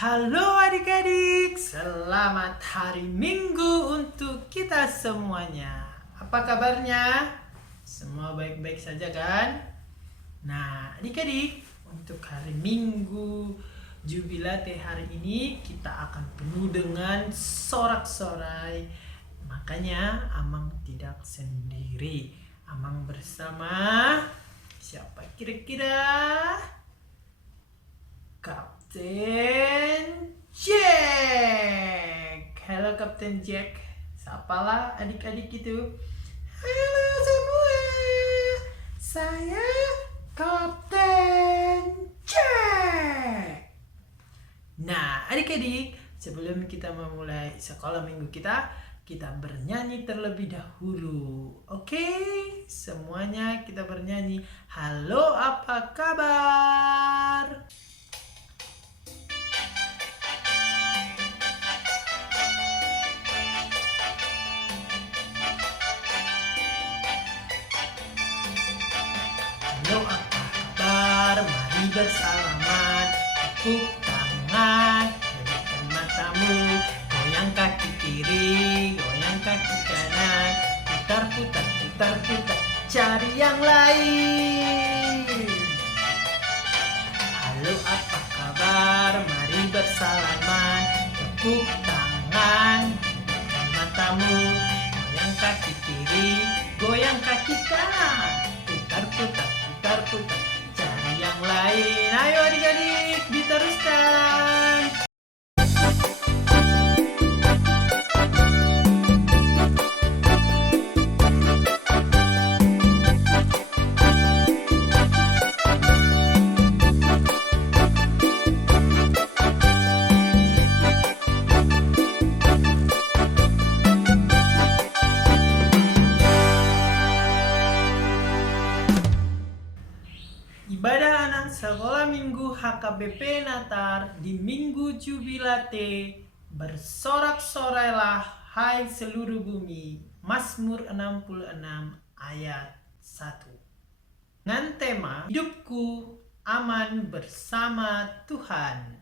Halo adik-adik, selamat hari Minggu untuk kita semuanya. Apa kabarnya? Semua baik-baik saja kan? Nah, adik-adik, untuk hari Minggu Jubilate hari ini kita akan penuh dengan sorak-sorai. Makanya Amang tidak sendiri. Amang bersama siapa kira-kira? Kapten Jack. Halo Kapten Jack. Sapalah adik-adik itu. Halo semua. Saya Kapten Jack. Nah, adik-adik, sebelum kita memulai sekolah minggu kita bernyanyi terlebih dahulu. Oke? Semuanya kita bernyanyi. Halo, apa kabar? Halo, apa kabar? Mari bersalaman. Tepuk tangan, kedipkan matamu. Goyang kaki kiri, goyang kaki kanan. Putar, putar, putar, putar. Cari yang lain. Halo, apa kabar? Mari bersalaman. Tepuk tangan, kedipkan matamu. Goyang kaki kiri, goyang kaki kanan. Putar, putar, putar, putar. Cari yang lain. Ayo adik-adik, diteruskan. Ibadah anak sekolah minggu HKBP Natar di Minggu Jubilate. Bersorak-sorailah hai seluruh bumi. Mazmur 66 ayat 1. Dengan tema hidupku aman bersama Tuhan.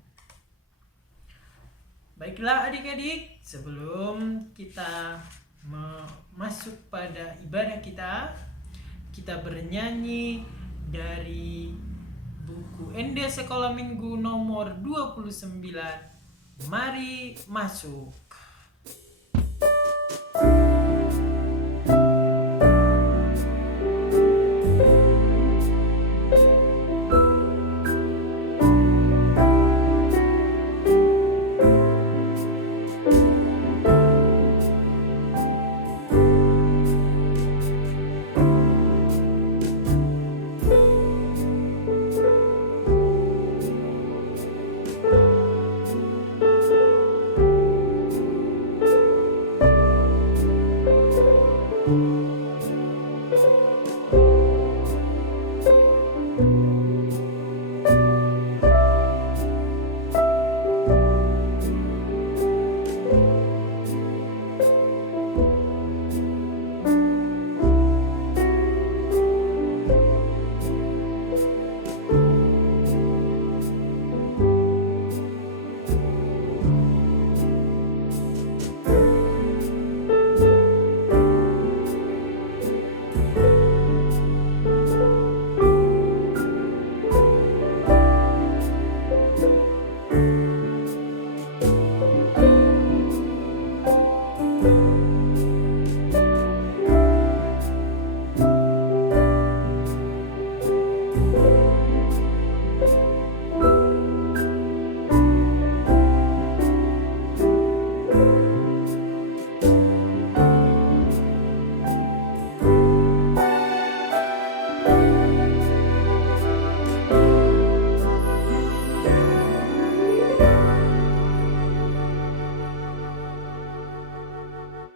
Baiklah adik-adik, sebelum kita masuk pada ibadah kita bernyanyi dari buku ND Sekolah Minggu nomor 29. Mari masuk.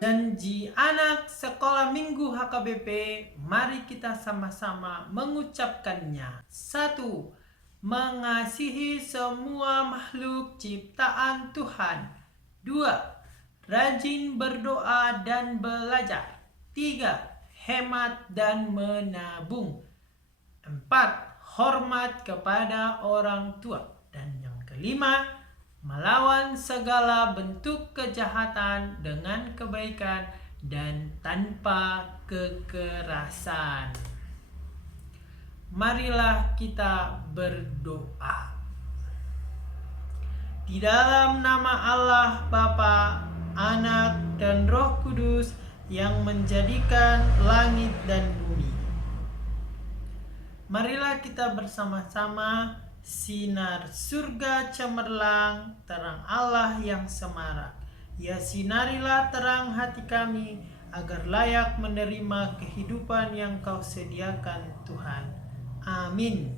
Janji anak sekolah minggu HKBP, mari kita sama-sama mengucapkannya. 1. Mengasihi semua makhluk ciptaan Tuhan. 2. Rajin berdoa dan belajar. 3. Hemat dan menabung. 4. Hormat kepada orang tua. Dan yang kelima, melawan segala bentuk kejahatan dengan kebaikan dan tanpa kekerasan. Marilah kita berdoa. Di dalam nama Allah Bapa, Anak, dan Roh Kudus yang menjadikan langit dan bumi, marilah kita bersama-sama sinar surga cemerlang, terang Allah yang semarak. Ya, sinarilah terang hati kami, agar layak menerima kehidupan yang Kau sediakan Tuhan. Amin.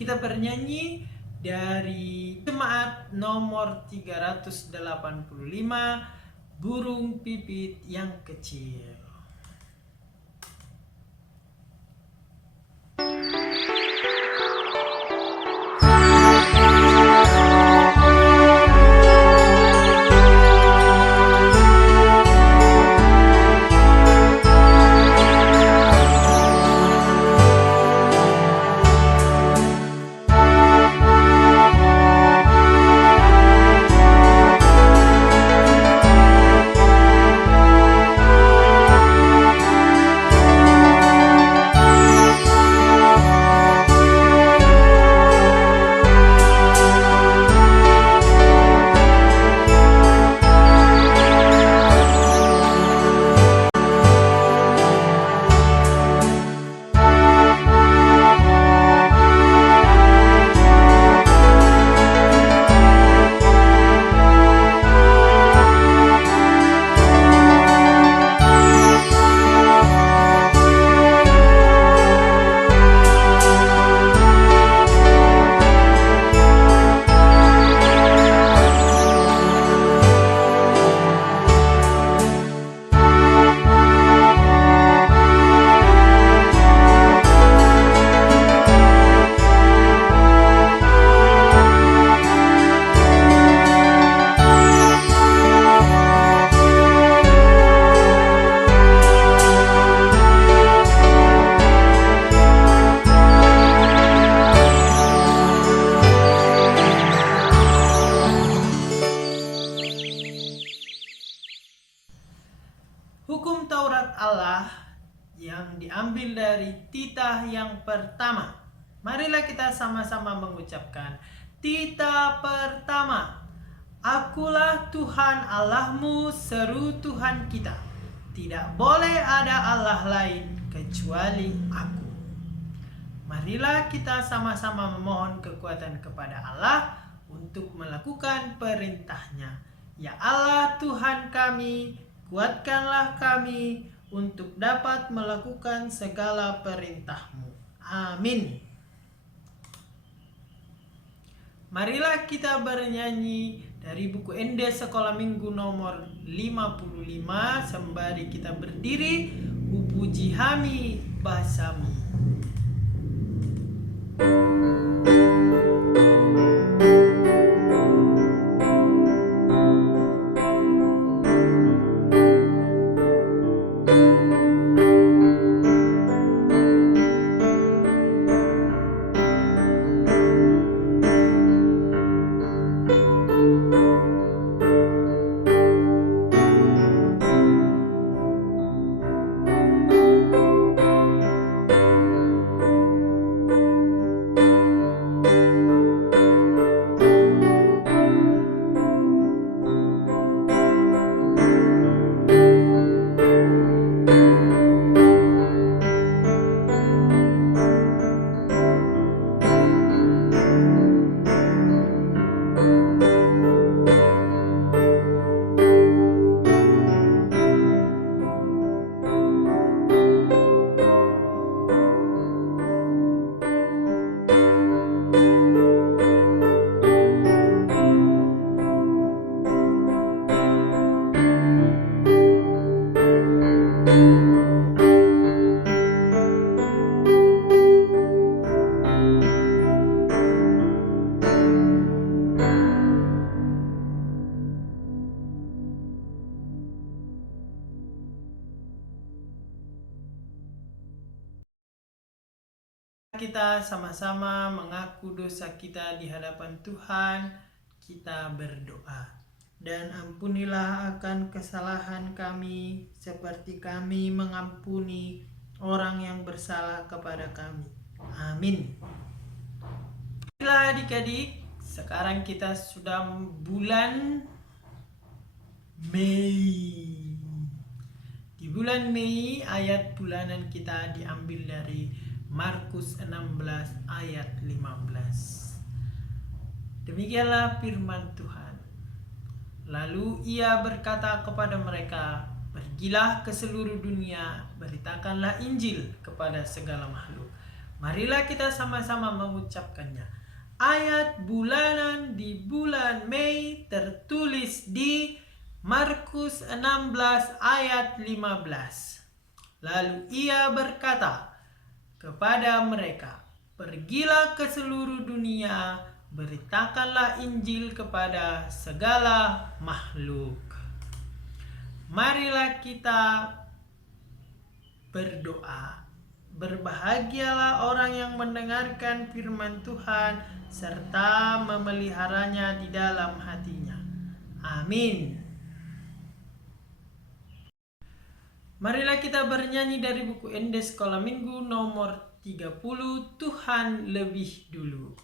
Kita bernyanyi dari jemaat nomor 385, Burung Pipit yang Kecil. Hukum Taurat Allah yang diambil dari titah yang pertama. Marilah kita sama-sama mengucapkan titah pertama. Akulah Tuhan Allahmu, seru Tuhan kita. Tidak boleh ada Allah lain kecuali Aku. Marilah kita sama-sama memohon kekuatan kepada Allah untuk melakukan perintah-Nya. Ya Allah Tuhan kami, kuatkanlah kami untuk dapat melakukan segala perintah-Mu. Amin. Marilah kita bernyanyi dari buku Ende Sekolah Minggu nomor 55, sembari kita berdiri, Upuji Hami Basami. kita sama-sama mengaku dosa kita di hadapan Tuhan. Kita berdoa. Dan ampunilah akan kesalahan kami, seperti kami mengampuni orang yang bersalah kepada kami. Amin. Baiklah adik-adik, sekarang kita sudah bulan Mei. Di bulan Mei, ayat bulanan kita diambil dari Markus 16 ayat 15. Demikianlah firman Tuhan. Lalu ia berkata kepada mereka, "Pergilah ke seluruh dunia, beritakanlah Injil kepada segala makhluk." Marilah kita sama-sama mengucapkannya. Ayat bulanan di bulan Mei tertulis di Markus 16 ayat 15. Lalu ia berkata kepada mereka, "Pergilah ke seluruh dunia, beritakanlah Injil kepada segala makhluk." Marilah kita berdoa. Berbahagialah orang yang mendengarkan firman Tuhan serta memeliharanya di dalam hatinya. Amin. Marilah kita bernyanyi dari buku Endes Sekolah Minggu nomor 30, Tuhan lebih dulu.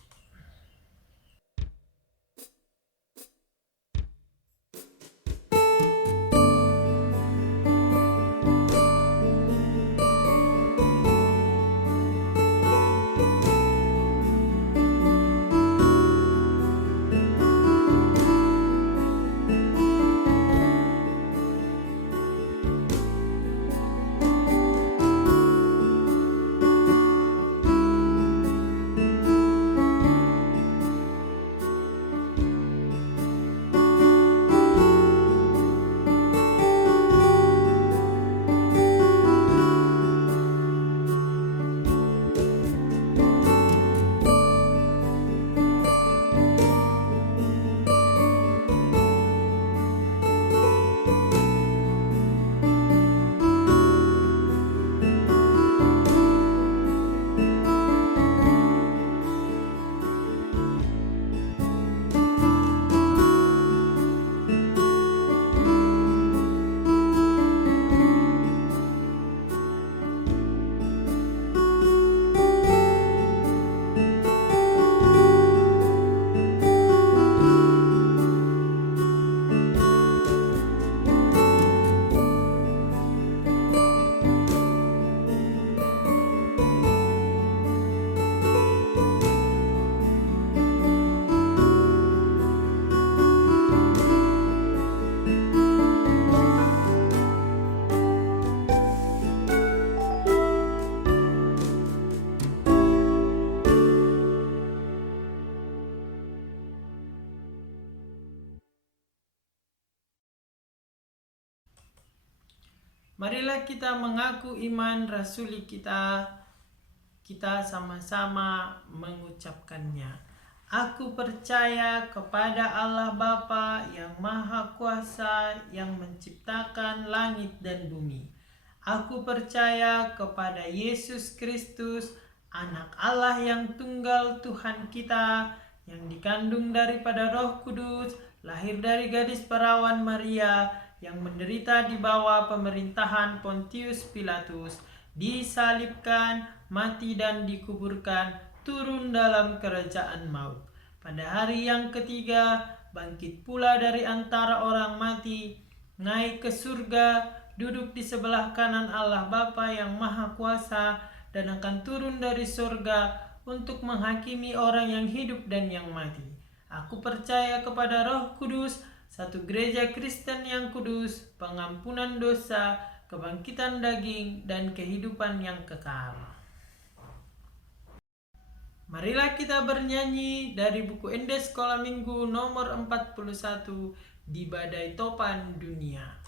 Marilah kita mengaku iman rasuli kita. Kita sama-sama mengucapkannya. Aku percaya kepada Allah Bapa yang Maha Kuasa, yang menciptakan langit dan bumi. Aku percaya kepada Yesus Kristus, Anak Allah yang tunggal Tuhan kita, yang dikandung daripada Roh Kudus, lahir dari gadis perawan Maria, yang menderita di bawah pemerintahan Pontius Pilatus, disalibkan, mati dan dikuburkan, turun dalam kerajaan maut. Pada hari yang ketiga, bangkit pula dari antara orang mati, naik ke surga, duduk di sebelah kanan Allah Bapa yang Maha Kuasa, dan akan turun dari surga untuk menghakimi orang yang hidup dan yang mati. Aku percaya kepada Roh Kudus, satu gereja Kristen yang kudus, pengampunan dosa, kebangkitan daging, dan kehidupan yang kekal. Marilah kita bernyanyi dari buku Endes Sekolah Minggu nomor 41, Di Badai Topan Dunia.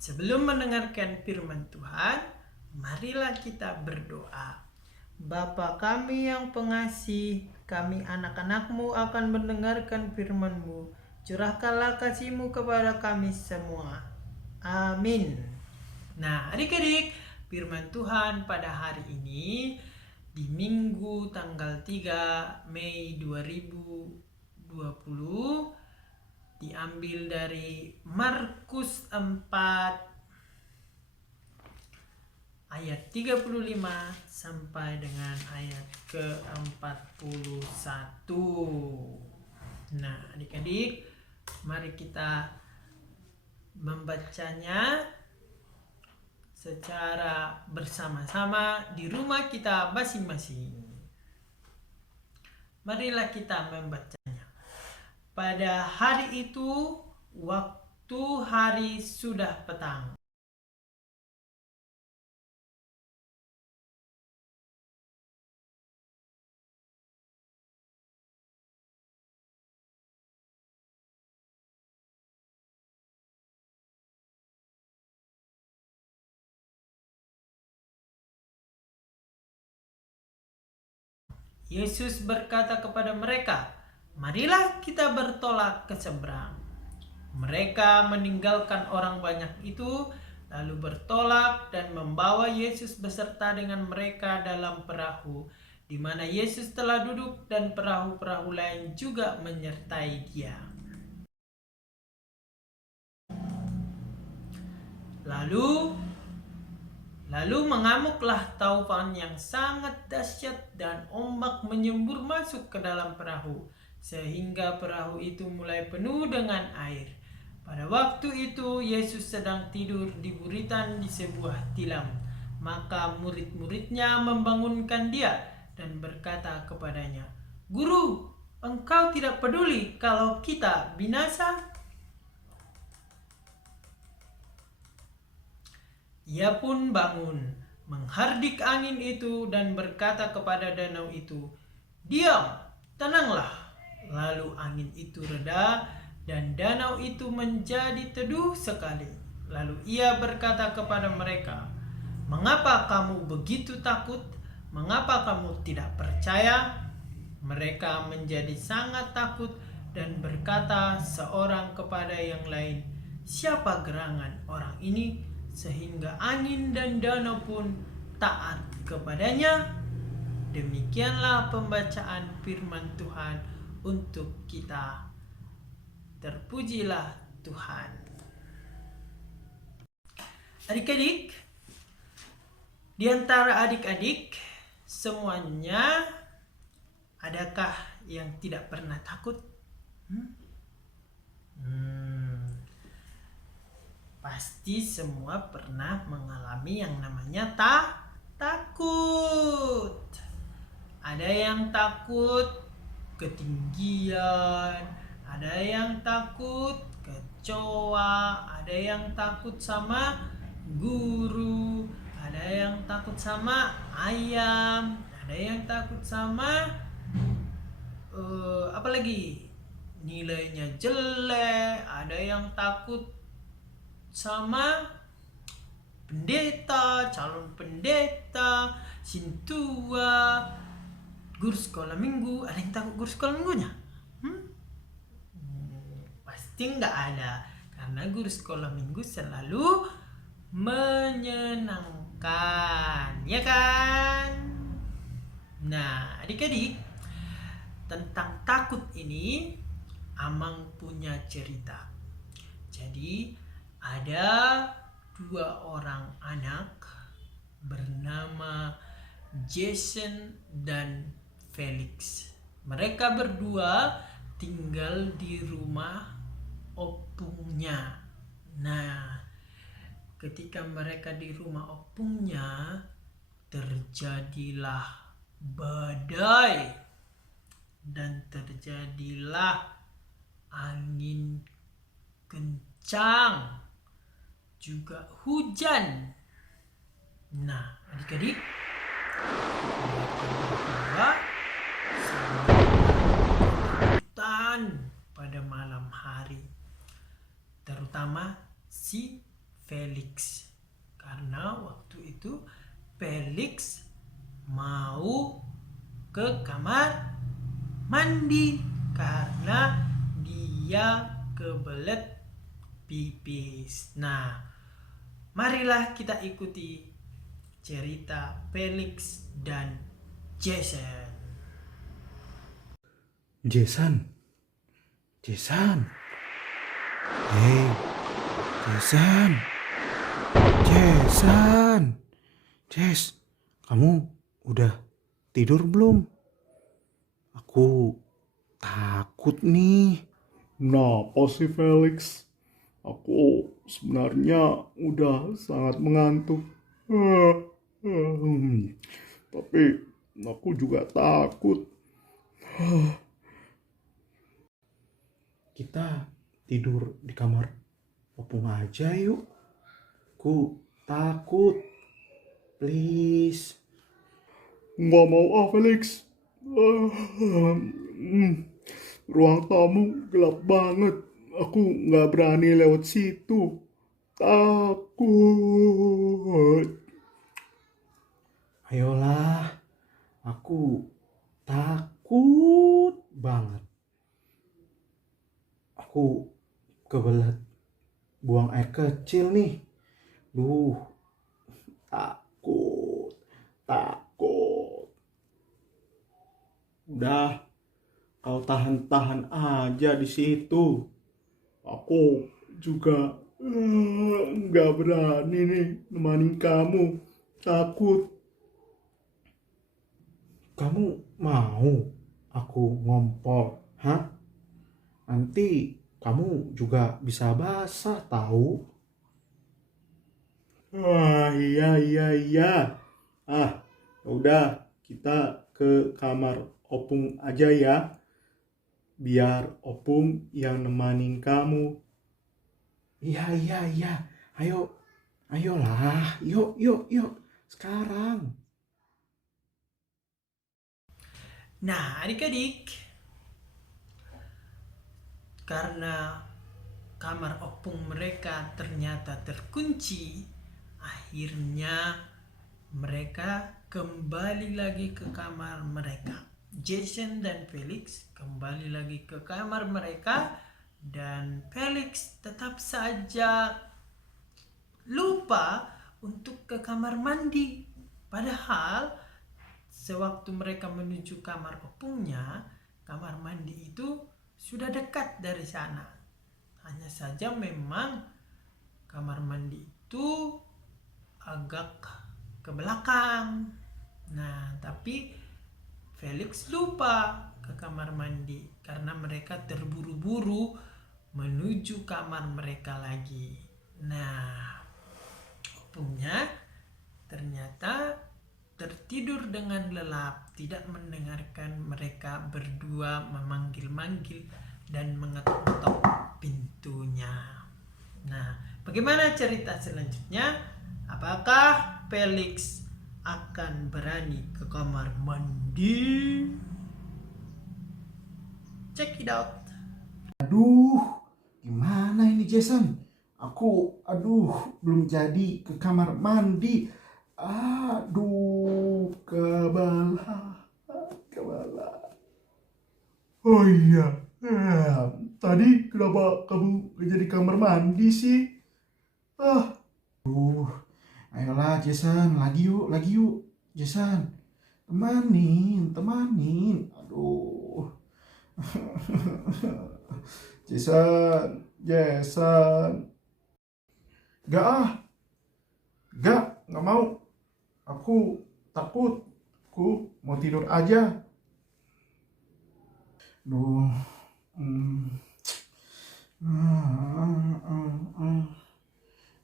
Sebelum mendengarkan firman Tuhan, marilah kita berdoa. Bapa kami yang pengasih, kami anak-anak-Mu akan mendengarkan firman-Mu. Curahkanlah kasih-Mu kepada kami semua. Amin. Nah, adik-adik, firman Tuhan pada hari ini di Minggu tanggal 3 Mei 2020 diambil dari Markus 4 ayat 35 sampai dengan ayat ke-41. Nah, adik-adik, mari kita membacanya secara bersama-sama di rumah kita masing-masing. Marilah kita membacanya. Pada hari itu, waktu hari sudah petang. Yesus berkata kepada mereka, "Marilah kita bertolak ke seberang." Mereka meninggalkan orang banyak itu, lalu bertolak dan membawa Yesus beserta dengan mereka dalam perahu, di mana Yesus telah duduk dan perahu-perahu lain juga menyertai Dia. Lalu mengamuklah taufan yang sangat dahsyat dan ombak menyembur masuk ke dalam perahu, sehingga perahu itu mulai penuh dengan air. Pada waktu itu Yesus sedang tidur di buritan di sebuah tilam. Maka murid-muridnya membangunkan Dia dan berkata kepadanya, "Guru, Engkau tidak peduli kalau kita binasa?" Ia pun bangun, menghardik angin itu dan berkata kepada danau itu, "Diam, tenanglah." Lalu angin itu reda dan danau itu menjadi teduh sekali. Lalu ia berkata kepada mereka, "Mengapa kamu begitu takut? Mengapa kamu tidak percaya?" Mereka menjadi sangat takut dan berkata seorang kepada yang lain, "Siapa gerangan orang ini sehingga angin dan danau pun taat kepadanya?" Demikianlah pembacaan firman Tuhan untuk kita. Terpujilah Tuhan. Adik-adik, di antara adik-adik semuanya, adakah yang tidak pernah takut? Pasti semua pernah mengalami yang namanya takut. Ada yang takut ketinggian, ada yang takut kecoa, ada yang takut sama guru, ada yang takut sama ayam, ada yang takut sama apalagi nilainya jelek, ada yang takut sama pendeta, calon pendeta, sintua, guru sekolah minggu. Ada yang takut guru sekolah minggunya? Pasti nggak ada, karena guru sekolah minggu selalu menyenangkan, ya kan? Nah, adik-adik, tentang takut ini Amang punya cerita. Jadi ada 2 orang anak bernama Jason dan Felix. Mereka berdua tinggal di rumah opungnya. Nah, ketika mereka di rumah opungnya, terjadilah badai dan terjadilah angin kencang, juga hujan. Nah, adik-adik, mereka hutan pada malam hari, terutama si Felix. Karena waktu itu Felix mau ke kamar mandi karena dia kebelet pipis. Nah, marilah kita ikuti cerita Felix dan Jason. Jason. Hey, Jason. Jess, kamu udah tidur belum? Aku takut nih. Kenapa sih Felix? Aku sebenarnya udah sangat mengantuk. Tapi aku juga takut. Kita tidur di kamar opung aja yuk. Ku takut. Please. Nggak mau Felix. Ruang tamu gelap banget. Aku nggak berani lewat situ. Takut. Ayolah. Aku takut banget. Aku kebelet buang air kecil nih. Takut. Udah, kau tahan-tahan aja di situ. Aku juga nggak berani nih nemanin kamu. Takut. Kamu mau aku ngompol, hah? Nanti kamu juga bisa basah tahu. Iya. Udah kita ke kamar opung aja ya. Biar opung yang nemanin kamu. Iya. Ayolah. Yuk. Sekarang. Nah, adik-adik, karena kamar opung mereka ternyata terkunci, akhirnya mereka kembali lagi ke kamar mereka. Jason dan Felix kembali lagi ke kamar mereka, dan Felix tetap saja lupa untuk ke kamar mandi. Padahal sewaktu mereka menuju kamar opungnya, kamar mandi itu sudah dekat dari sana. Hanya saja memang kamar mandi itu agak ke belakang. Nah, tapi Felix lupa ke kamar mandi karena mereka terburu-buru menuju kamar mereka lagi. Nah, opungnya ternyata tertidur dengan lelap, tidak mendengarkan mereka berdua memanggil-manggil dan mengetuk-ngetuk pintunya. Nah, bagaimana cerita selanjutnya? Apakah Felix akan berani ke kamar mandi? Check it out. Aduh, gimana ini Jason? Aku, belum jadi ke kamar mandi. Kebala. Oh iya. Tadi kenapa kamu gak jadi kamar mandi sih? Ayolah Jason, lagi yuk. Jason, temanin. Aduh. Jason. Gak mau. Aku takut. Aku mau tidur aja.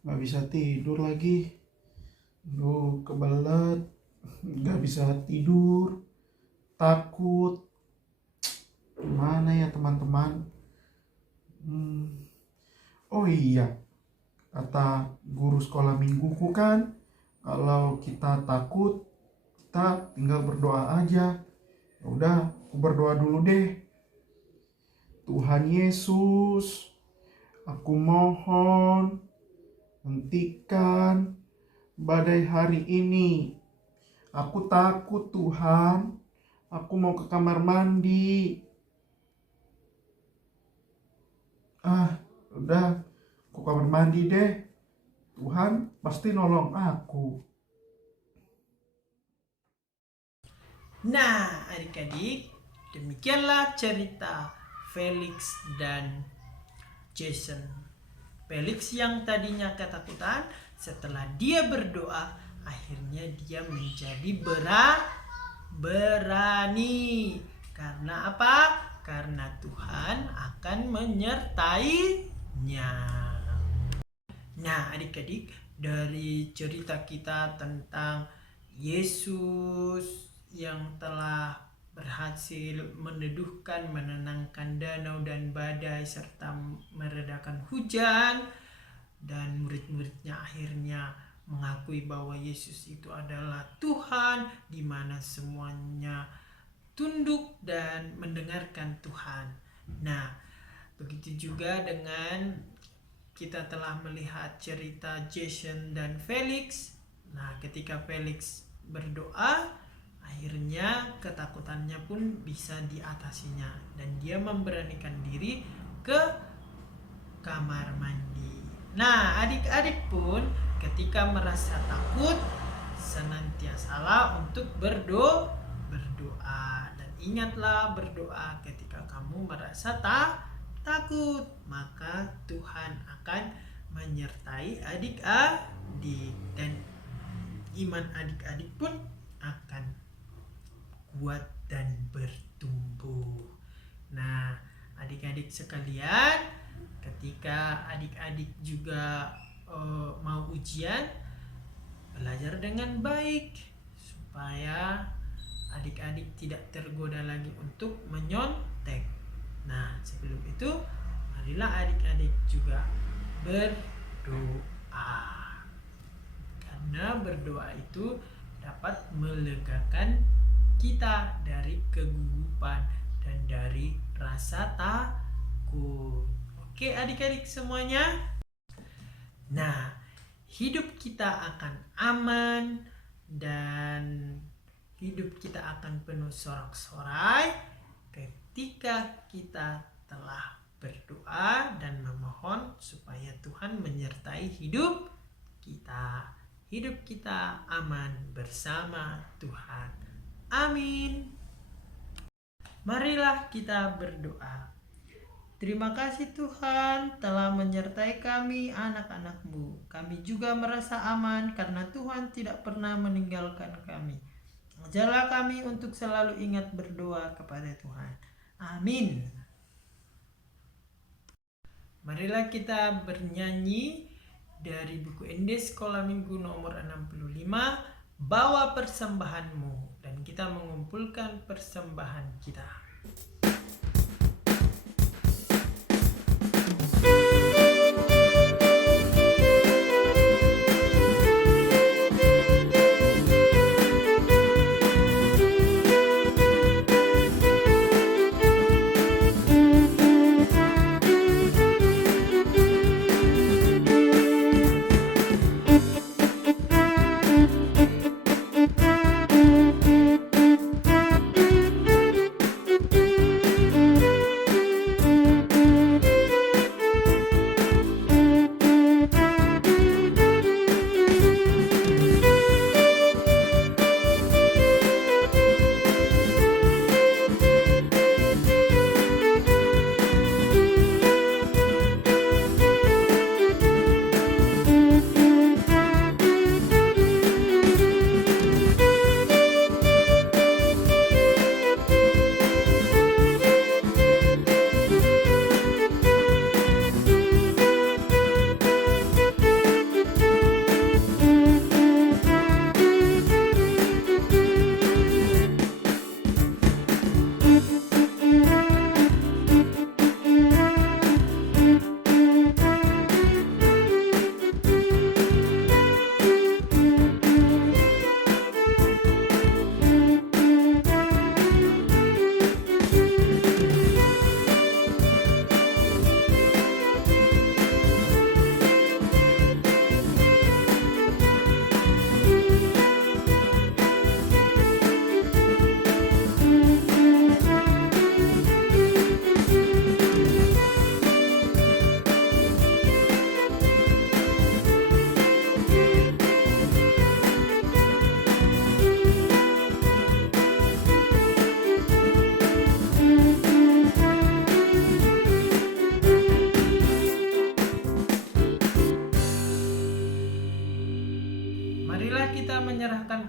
Gak bisa tidur lagi. Kebelet. Gak bisa tidur. Takut. Gimana ya teman-teman? Oh iya, kata guru sekolah mingguku kan, kalau kita takut, kita tinggal berdoa aja. Udah, aku berdoa dulu deh. Tuhan Yesus, aku mohon hentikan badai hari ini. Aku takut Tuhan, aku mau ke kamar mandi. Udah, aku kamar mandi deh. Tuhan pasti nolong aku. Nah, adik-adik, demikianlah cerita Felix dan Jason. Felix yang tadinya ketakutan, setelah dia berdoa, akhirnya dia menjadi berani. Karena apa? Karena Tuhan akan menyertainya. Nah, adik-adik, dari cerita kita tentang Yesus yang telah berhasil meneduhkan, menenangkan danau dan badai serta meredakan hujan, dan murid-muridnya akhirnya mengakui bahwa Yesus itu adalah Tuhan, di mana semuanya tunduk dan mendengarkan Tuhan. Nah, begitu juga dengan kita telah melihat cerita Jason dan Felix. Nah, ketika Felix berdoa, akhirnya ketakutannya pun bisa diatasinya dan dia memberanikan diri ke kamar mandi. Nah, adik-adik pun ketika merasa takut, senantiasalah untuk berdoa. Dan ingatlah berdoa ketika kamu merasa takut, maka Tuhan akan menyertai adik-adik dan iman adik-adik pun akan kuat dan bertumbuh. Nah, adik-adik sekalian, ketika adik-adik juga mau ujian, belajar dengan baik supaya adik-adik tidak tergoda lagi untuk menyontek. Nah, sebelum itu marilah adik-adik juga berdoa. Karena berdoa itu dapat melegakan kita dari kegugupan dan dari rasa takut. Oke, adik-adik semuanya. Nah, hidup kita akan aman dan hidup kita akan penuh sorak-sorai ketika kita telah berdoa dan memohon supaya Tuhan menyertai hidup kita. Hidup kita aman bersama Tuhan. Amin. Marilah kita berdoa. Terima kasih Tuhan telah menyertai kami anak-anak-Mu. Kami juga merasa aman karena Tuhan tidak pernah meninggalkan kami. Ajarlah kami untuk selalu ingat berdoa kepada Tuhan. Amin. Marilah kita bernyanyi dari buku Endes Sekolah Minggu nomor 65, Bawa Persembahanmu, dan kita mengumpulkan persembahan kita.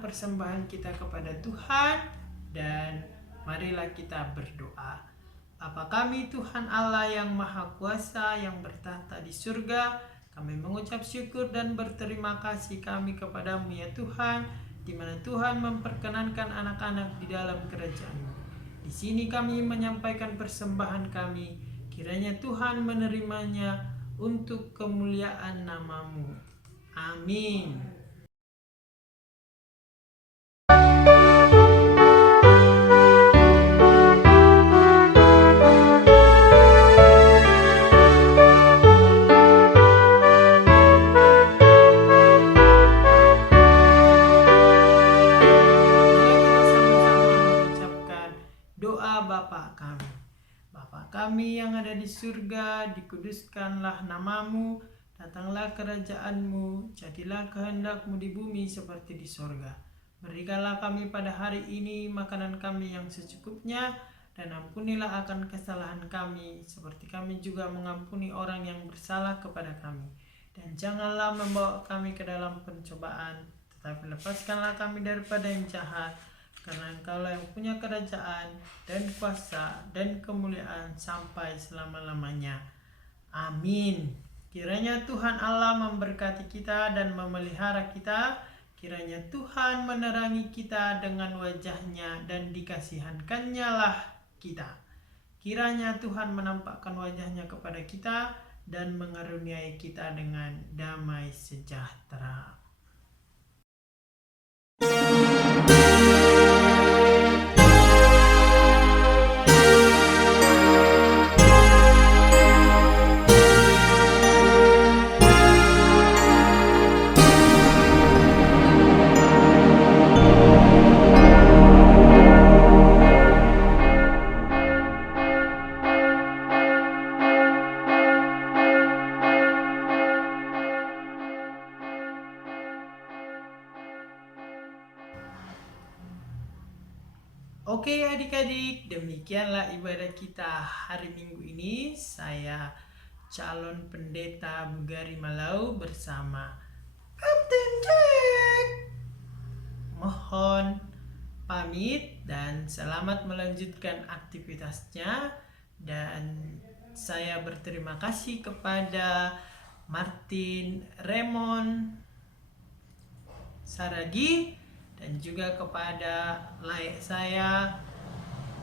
persembahan kita kepada Tuhan dan marilah kita berdoa. Bapa kami Tuhan Allah yang Maha Kuasa yang bertahta di surga, kami mengucap syukur dan berterima kasih kami kepadamu ya Tuhan, di mana Tuhan memperkenankan anak-anak di dalam kerajaan-Mu. Di sini kami menyampaikan persembahan kami, kiranya Tuhan menerimanya untuk kemuliaan nama-Mu. Amin. Doa Bapa kami. Bapa kami yang ada di surga, dikuduskanlah namamu, datanglah kerajaan-Mu, jadilah kehendak-Mu di bumi seperti di surga. Berikanlah kami pada hari ini makanan kami yang secukupnya, dan ampunilah akan kesalahan kami, seperti kami juga mengampuni orang yang bersalah kepada kami. Dan janganlah membawa kami ke dalam pencobaan, tetapi lepaskanlah kami daripada yang jahat, karena Engkaulah yang punya kerajaan dan kuasa dan kemuliaan sampai selama-lamanya. Amin. Kiranya Tuhan Allah memberkati kita dan memelihara kita. Kiranya Tuhan menerangi kita dengan wajah-Nya dan dikasihankan-Nya lah kita. Kiranya Tuhan menampakkan wajah-Nya kepada kita dan mengaruniai kita dengan damai sejahtera. Oke adik-adik, demikianlah ibadah kita hari Minggu ini. Saya calon pendeta Bugari Malau bersama Kapten Jack. Mohon pamit dan selamat melanjutkan aktivitasnya. Dan saya berterima kasih kepada Martin Raymond Saragi dan juga kepada layek saya,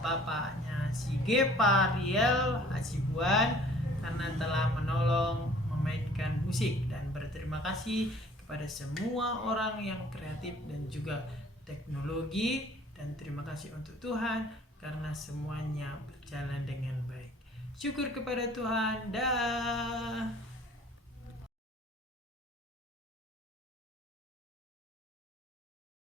bapaknya si Gepa Riel Hasibuan, karena telah menolong memainkan musik. Dan berterima kasih kepada semua orang yang kreatif dan juga teknologi. Dan terima kasih untuk Tuhan karena semuanya berjalan dengan baik. Syukur kepada Tuhan. Dah.